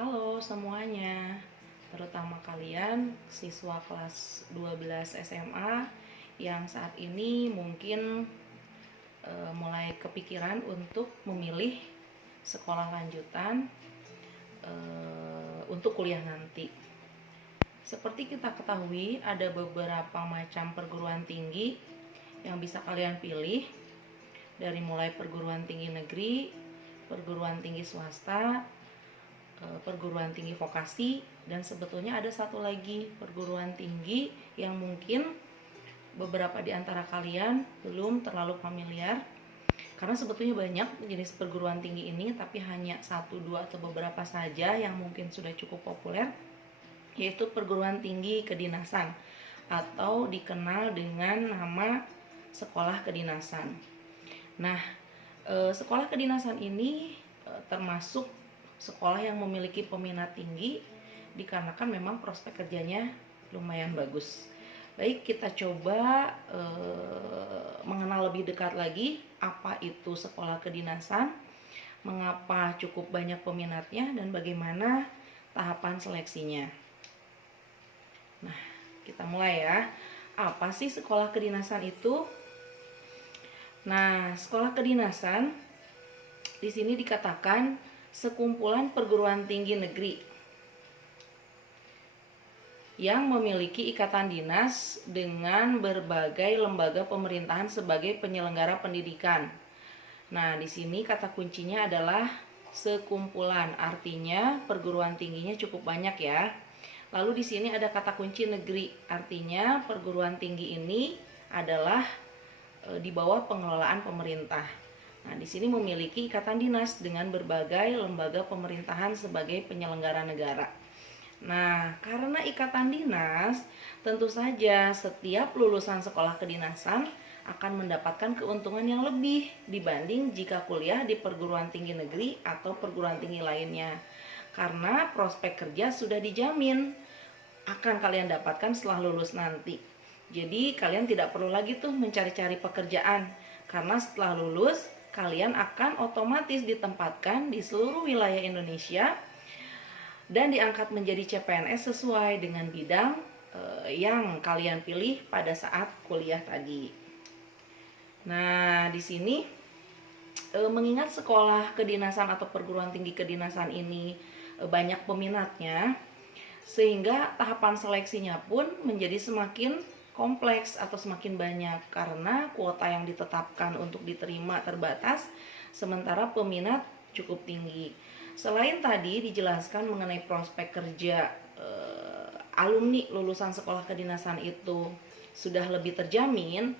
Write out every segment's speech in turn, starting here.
Halo semuanya, terutama kalian siswa kelas 12 SMA yang saat ini mungkin mulai kepikiran untuk memilih sekolah lanjutan untuk kuliah nanti. Seperti kita ketahui, ada beberapa macam perguruan tinggi yang bisa kalian pilih, dari mulai perguruan tinggi negeri, perguruan tinggi swasta, perguruan tinggi vokasi, dan sebetulnya ada satu lagi perguruan tinggi yang mungkin beberapa di antara kalian belum terlalu familiar, karena sebetulnya banyak jenis perguruan tinggi ini, tapi hanya satu, dua, atau beberapa saja yang mungkin sudah cukup populer, yaitu perguruan tinggi kedinasan atau dikenal dengan nama sekolah kedinasan. Nah, sekolah kedinasan ini termasuk sekolah yang memiliki peminat tinggi dikarenakan memang prospek kerjanya lumayan bagus. Baik, kita coba mengenal lebih dekat lagi apa itu sekolah kedinasan, mengapa cukup banyak peminatnya, dan bagaimana tahapan seleksinya. Nah, kita mulai ya. Apa sih sekolah kedinasan itu? Nah, sekolah kedinasan di sini dikatakan sekumpulan perguruan tinggi negeri yang memiliki ikatan dinas dengan berbagai lembaga pemerintahan sebagai penyelenggara pendidikan. Nah, di sini kata kuncinya adalah sekumpulan, artinya perguruan tingginya cukup banyak ya. Lalu di sini ada kata kunci negeri, artinya perguruan tinggi ini adalah di bawah pengelolaan pemerintah. Nah, di sini memiliki ikatan dinas dengan berbagai lembaga pemerintahan sebagai penyelenggara negara. Nah, karena ikatan dinas, tentu saja setiap lulusan sekolah kedinasan akan mendapatkan keuntungan yang lebih dibanding jika kuliah di perguruan tinggi negeri atau perguruan tinggi lainnya. Karena prospek kerja sudah dijamin akan kalian dapatkan setelah lulus nanti. Jadi kalian tidak perlu lagi tuh mencari-cari pekerjaan, karena setelah lulus kalian akan otomatis ditempatkan di seluruh wilayah Indonesia dan diangkat menjadi CPNS sesuai dengan bidang yang kalian pilih pada saat kuliah tadi. Nah, di sini mengingat sekolah kedinasan atau perguruan tinggi kedinasan ini banyak peminatnya, sehingga tahapan seleksinya pun menjadi semakin kompleks atau semakin banyak karena kuota yang ditetapkan untuk diterima terbatas, sementara peminat cukup tinggi. Selain tadi dijelaskan mengenai prospek kerja alumni lulusan sekolah kedinasan itu sudah lebih terjamin,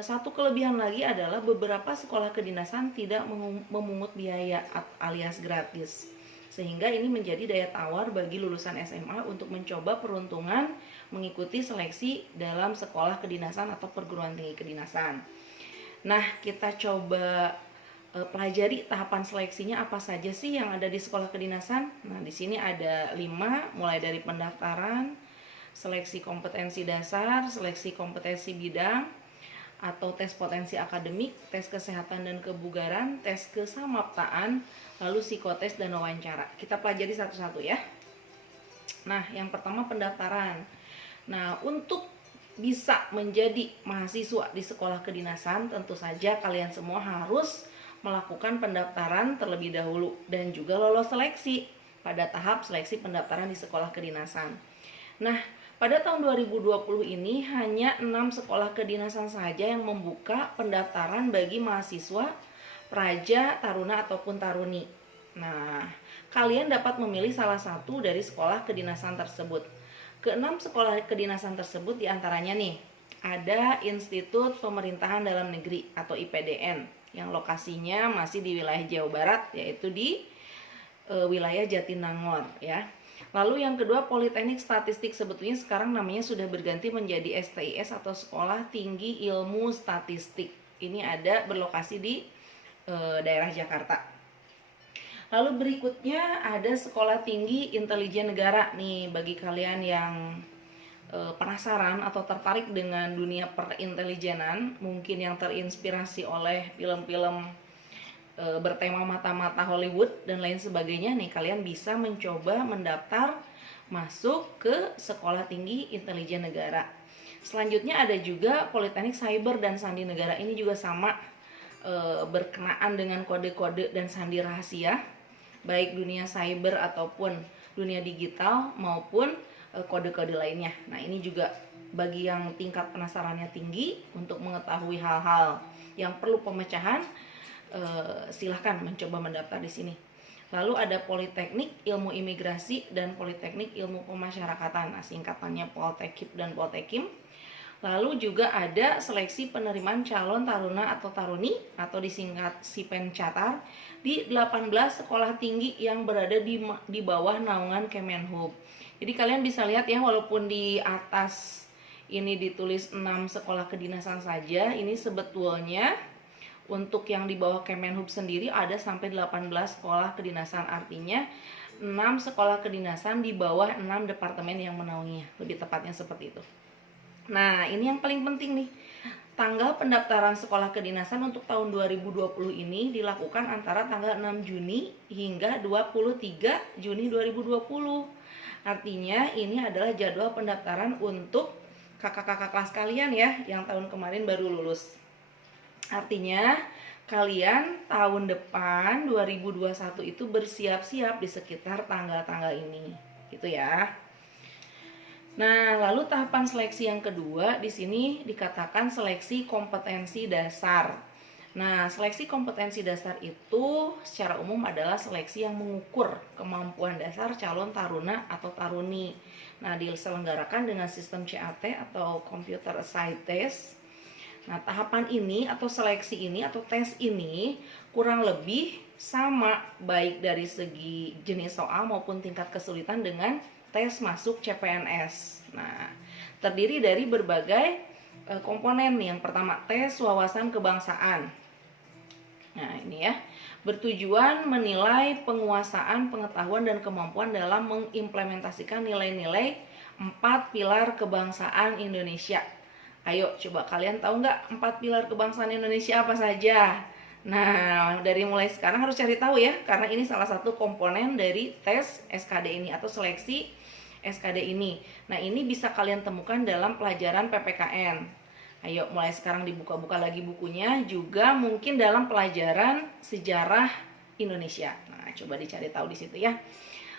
satu kelebihan lagi adalah beberapa sekolah kedinasan tidak memungut biaya alias gratis, sehingga ini menjadi daya tawar bagi lulusan SMA untuk mencoba peruntungan mengikuti seleksi dalam sekolah kedinasan atau perguruan tinggi kedinasan. Nah, kita coba pelajari tahapan seleksinya apa saja sih yang ada di sekolah kedinasan. Nah, di sini ada 5, mulai dari pendaftaran, seleksi kompetensi dasar, seleksi kompetensi bidang, atau tes potensi akademik, tes kesehatan dan kebugaran, tes kesamaptaan, lalu psikotes dan wawancara. Kita pelajari satu-satu ya. Nah, yang pertama pendaftaran. Nah, untuk bisa menjadi mahasiswa di sekolah kedinasan, tentu saja kalian semua harus melakukan pendaftaran terlebih dahulu dan juga lolos seleksi pada tahap seleksi pendaftaran di sekolah kedinasan. Nah, pada tahun 2020 ini hanya 6 sekolah kedinasan saja yang membuka pendaftaran bagi mahasiswa praja, taruna ataupun taruni. Nah, kalian dapat memilih salah satu dari sekolah kedinasan tersebut. Keenam sekolah kedinasan tersebut diantaranya nih, ada Institut Pemerintahan Dalam Negeri atau IPDN yang lokasinya masih di wilayah Jawa Barat, yaitu di wilayah Jatinangor ya. Lalu yang kedua Politeknik Statistik, sebetulnya sekarang namanya sudah berganti menjadi STIS atau Sekolah Tinggi Ilmu Statistik. Ini ada berlokasi di daerah Jakarta. Lalu berikutnya ada Sekolah Tinggi Intelijen Negara nih, bagi kalian yang penasaran atau tertarik dengan dunia perintelijenan, mungkin yang terinspirasi oleh film-film bertema mata-mata Hollywood dan lain sebagainya nih, kalian bisa mencoba mendaftar masuk ke Sekolah Tinggi Intelijen Negara. Selanjutnya ada juga Politeknik Cyber dan Sandi Negara. Ini juga sama, berkenaan dengan kode-kode dan sandi rahasia, baik dunia cyber ataupun dunia digital maupun kode-kode lainnya. Nah, ini juga bagi yang tingkat penasarannya tinggi untuk mengetahui hal-hal yang perlu pemecahan, silahkan mencoba mendaftar di sini. Lalu ada Politeknik Ilmu Imigrasi dan Politeknik Ilmu Pemasyarakatan, nah, singkatannya Poltekip dan Poltekim. Lalu juga ada seleksi penerimaan calon taruna atau taruni atau disingkat SIPENCATAR di 18 sekolah tinggi yang berada di bawah naungan Kemenhub. Jadi kalian bisa lihat ya, walaupun di atas ini ditulis 6 sekolah kedinasan saja, ini sebetulnya untuk yang di bawah Kemenhub sendiri ada sampai 18 sekolah kedinasan, artinya 6 sekolah kedinasan di bawah 6 departemen yang menaunginya, lebih tepatnya seperti itu. Nah, ini yang paling penting nih. Tanggal pendaftaran sekolah kedinasan untuk tahun 2020 ini dilakukan antara tanggal 6 Juni hingga 23 Juni 2020. Artinya ini adalah jadwal pendaftaran untuk kakak-kakak kelas kalian ya, yang tahun kemarin baru lulus. Artinya kalian tahun depan 2021 itu bersiap-siap di sekitar tanggal-tanggal ini, gitu ya. Nah, lalu tahapan seleksi yang kedua di sini dikatakan seleksi kompetensi dasar. Nah, seleksi kompetensi dasar itu secara umum adalah seleksi yang mengukur kemampuan dasar calon taruna atau taruni. Nah, diselenggarakan dengan sistem CAT atau Computer Assigned Test. Nah, tahapan ini atau seleksi ini atau tes ini kurang lebih sama baik dari segi jenis soal maupun tingkat kesulitan dengan tes masuk CPNS. Nah, terdiri dari berbagai komponen. Yang pertama, tes wawasan kebangsaan. Nah, ini ya, bertujuan menilai penguasaan, pengetahuan, dan kemampuan dalam mengimplementasikan nilai-nilai 4 pilar kebangsaan Indonesia. Ayo, coba kalian tahu nggak 4 pilar kebangsaan Indonesia apa saja? Nah, dari mulai sekarang harus cari tahu ya, karena ini salah satu komponen dari tes SKD ini atau seleksi SKD ini. Nah, ini bisa kalian temukan dalam pelajaran PPKN. Ayo, mulai sekarang dibuka-buka lagi bukunya, juga mungkin dalam pelajaran sejarah Indonesia. Nah, coba dicari tahu di situ ya.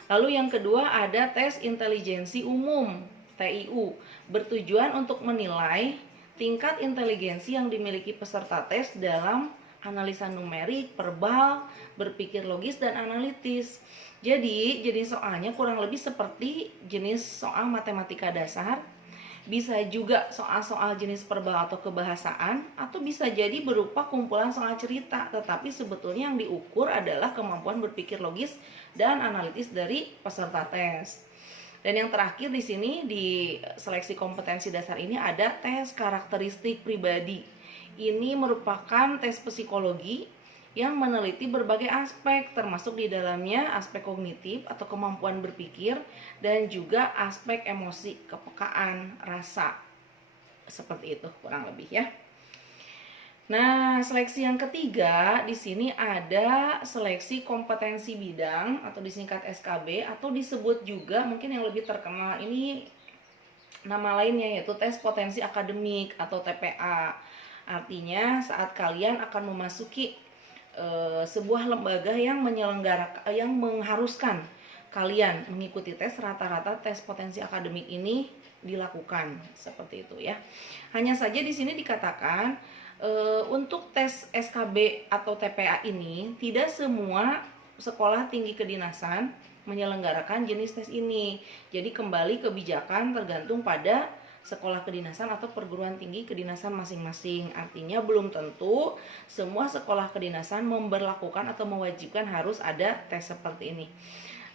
Lalu yang kedua ada tes intelijensi umum. TIU, bertujuan untuk menilai tingkat inteligensi yang dimiliki peserta tes dalam analisa numerik, verbal, berpikir logis, dan analitis. Jadi jenis soalnya kurang lebih seperti jenis soal matematika dasar, bisa juga soal-soal jenis verbal atau kebahasaan, atau bisa jadi berupa kumpulan soal cerita, tetapi sebetulnya yang diukur adalah kemampuan berpikir logis dan analitis dari peserta tes. Dan yang terakhir di sini di seleksi kompetensi dasar ini ada tes karakteristik pribadi. Ini merupakan tes psikologi yang meneliti berbagai aspek, termasuk di dalamnya aspek kognitif atau kemampuan berpikir dan juga aspek emosi, kepekaan, rasa. Seperti itu kurang lebih ya. Nah, seleksi yang ketiga di sini ada seleksi kompetensi bidang atau disingkat SKB atau disebut juga mungkin yang lebih terkenal ini nama lainnya yaitu tes potensi akademik atau TPA. Artinya saat kalian akan memasuki sebuah lembaga yang menyelenggarakan yang mengharuskan kalian mengikuti tes, rata-rata tes potensi akademik ini dilakukan seperti itu ya. Hanya saja di sini dikatakan untuk tes SKB atau TPA ini tidak semua sekolah tinggi kedinasan menyelenggarakan jenis tes ini. Jadi kembali kebijakan tergantung pada sekolah kedinasan atau perguruan tinggi kedinasan masing-masing. Artinya belum tentu semua sekolah kedinasan memberlakukan atau mewajibkan harus ada tes seperti ini.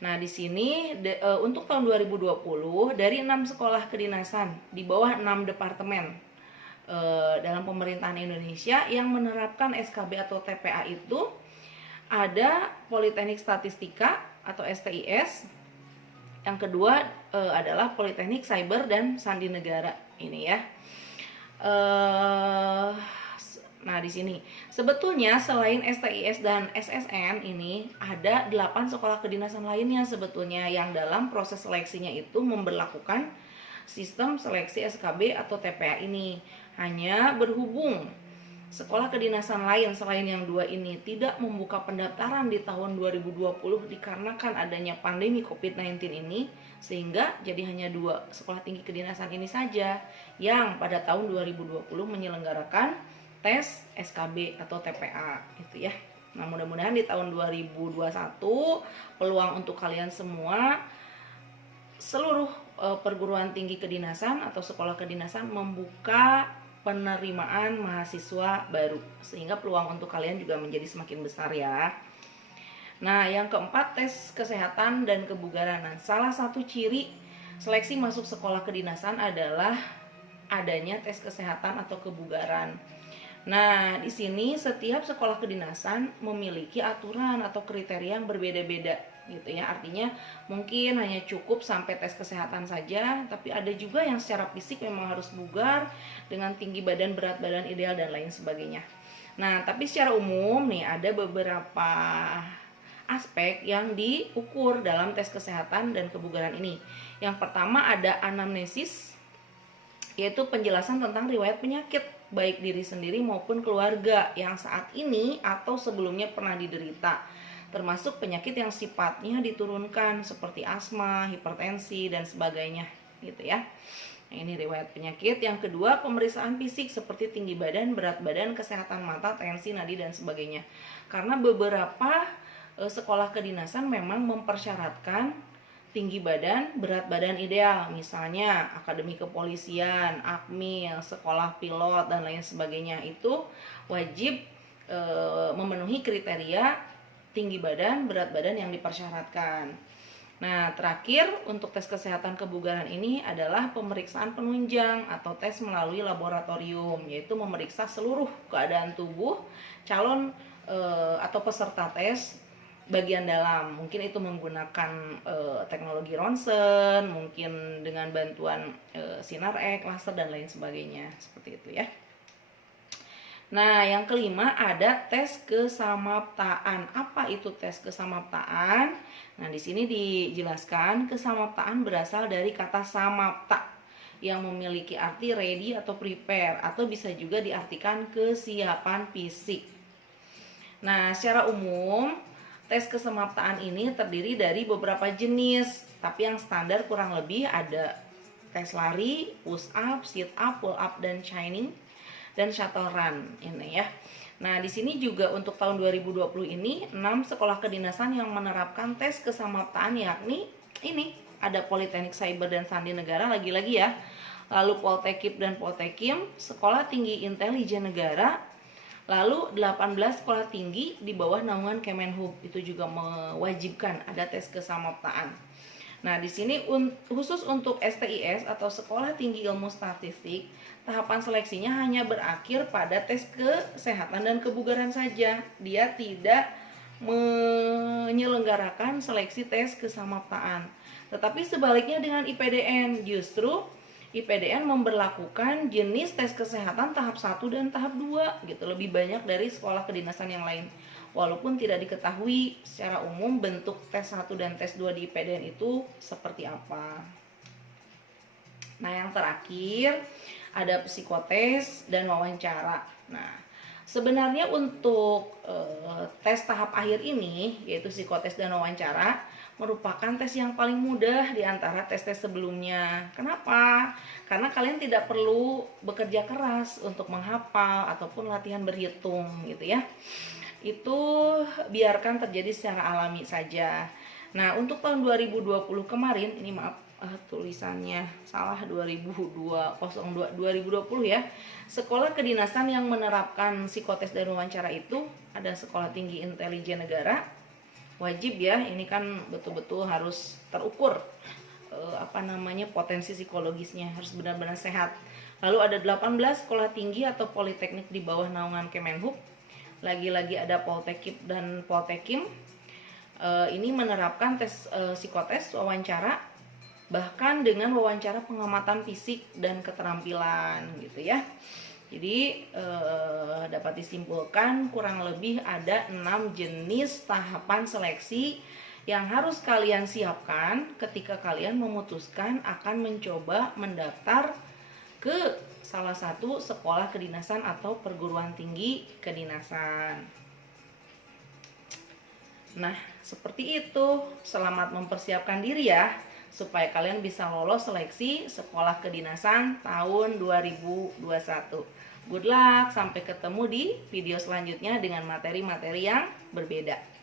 Nah, di sini untuk tahun 2020 dari 6 sekolah kedinasan di bawah 6 departemen dalam pemerintahan Indonesia yang menerapkan SKB atau TPA itu ada Politeknik Statistika atau STIS. Yang kedua adalah Politeknik Cyber dan Sandi Negara ini ya. Nah, di sini sebetulnya selain STIS dan SSN ini ada 8 sekolah kedinasan lainnya sebetulnya yang dalam proses seleksinya itu memberlakukan sistem seleksi SKB atau TPA ini. Hanya berhubung sekolah kedinasan lain selain yang dua ini tidak membuka pendaftaran di tahun 2020 dikarenakan adanya pandemi COVID-19 ini, sehingga jadi hanya 2 sekolah tinggi kedinasan ini saja yang pada tahun 2020 menyelenggarakan tes SKB atau TPA itu ya. Nah, mudah-mudahan di tahun 2021 peluang untuk kalian semua seluruh perguruan tinggi kedinasan atau sekolah kedinasan membuka penerimaan mahasiswa baru sehingga peluang untuk kalian juga menjadi semakin besar ya. Nah, yang keempat, tes kesehatan dan kebugaran. Nah, salah satu ciri seleksi masuk sekolah kedinasan adalah adanya tes kesehatan atau kebugaran. Nah, di sini setiap sekolah kedinasan memiliki aturan atau kriteria yang berbeda-beda gitu ya. Artinya mungkin hanya cukup sampai tes kesehatan saja, tapi ada juga yang secara fisik memang harus bugar dengan tinggi badan, berat badan ideal dan lain sebagainya. Nah, tapi secara umum nih ada beberapa aspek yang diukur dalam tes kesehatan dan kebugaran ini. Yang pertama ada anamnesis, yaitu penjelasan tentang riwayat penyakit baik diri sendiri maupun keluarga yang saat ini atau sebelumnya pernah diderita, termasuk penyakit yang sifatnya diturunkan seperti asma, hipertensi dan sebagainya gitu ya. Nah, ini riwayat penyakit. Yang kedua, pemeriksaan fisik seperti tinggi badan, berat badan, kesehatan mata, tensi, nadi dan sebagainya. Karena beberapa sekolah kedinasan memang mempersyaratkan tinggi badan, berat badan ideal, misalnya Akademi Kepolisian, Akmil, sekolah pilot dan lain sebagainya itu wajib memenuhi kriteria tinggi badan, berat badan yang dipersyaratkan. Nah, terakhir untuk tes kesehatan kebugaran ini adalah pemeriksaan penunjang atau tes melalui laboratorium, yaitu memeriksa seluruh keadaan tubuh calon atau peserta tes bagian dalam. Mungkin itu menggunakan teknologi ronsen, mungkin dengan bantuan sinar X, laser dan lain sebagainya, seperti itu ya. Nah, yang kelima ada tes kesamaptaan. Apa itu tes kesamaptaan? Nah, di sini dijelaskan kesamaptaan berasal dari kata samapta yang memiliki arti ready atau prepare, atau bisa juga diartikan kesiapan fisik. Nah, secara umum tes kesamaptaan ini terdiri dari beberapa jenis, tapi yang standar kurang lebih ada tes lari, push up, sit up, pull up dan shining, dan shuttle run ini ya. Nah, di sini juga untuk tahun 2020 ini 6 sekolah kedinasan yang menerapkan tes kesamaptaan, yakni ini ada Politeknik Cyber dan Sandi Negara lagi-lagi ya. Lalu Poltekip dan Poltekim, Sekolah Tinggi Intelijen Negara, lalu 18 sekolah tinggi di bawah naungan Kemenhub itu juga mewajibkan ada tes kesamaptaan. Nah, di sini khusus untuk STIS atau Sekolah Tinggi Ilmu Statistik, tahapan seleksinya hanya berakhir pada tes kesehatan dan kebugaran saja. Dia tidak menyelenggarakan seleksi tes kesamaptaan. Tetapi sebaliknya dengan IPDN, justru IPDN memberlakukan jenis tes kesehatan tahap 1 dan tahap 2 gitu, lebih banyak dari sekolah kedinasan yang lain. Walaupun tidak diketahui secara umum bentuk tes 1 dan tes 2 di IPDN itu seperti apa. Nah, yang terakhir ada psikotes dan wawancara. Nah, sebenarnya untuk tes tahap akhir ini, yaitu psikotes dan wawancara, merupakan tes yang paling mudah di antara tes-tes sebelumnya. Kenapa? Karena kalian tidak perlu bekerja keras untuk menghafal ataupun latihan berhitung gitu ya. Itu biarkan terjadi secara alami saja. Nah, untuk tahun 2020 kemarin, ini maaf tulisannya salah, 2020 ya. Sekolah kedinasan yang menerapkan psikotes dan wawancara itu ada Sekolah Tinggi Intelijen Negara, wajib ya, ini kan betul-betul harus terukur potensi psikologisnya, harus benar-benar sehat. Lalu ada 18 sekolah tinggi atau politeknik di bawah naungan Kemenhub, lagi-lagi ada Poltekip dan Poltekim. Ini menerapkan tes psikotes, wawancara, bahkan dengan wawancara pengamatan fisik dan keterampilan gitu ya. Jadi dapat disimpulkan kurang lebih ada 6 jenis tahapan seleksi yang harus kalian siapkan ketika kalian memutuskan akan mencoba mendaftar ke salah satu sekolah kedinasan atau perguruan tinggi kedinasan. Nah, seperti itu. Selamat mempersiapkan diri ya, supaya kalian bisa lolos seleksi sekolah kedinasan tahun 2021. Good luck, sampai ketemu di video selanjutnya dengan materi-materi yang berbeda.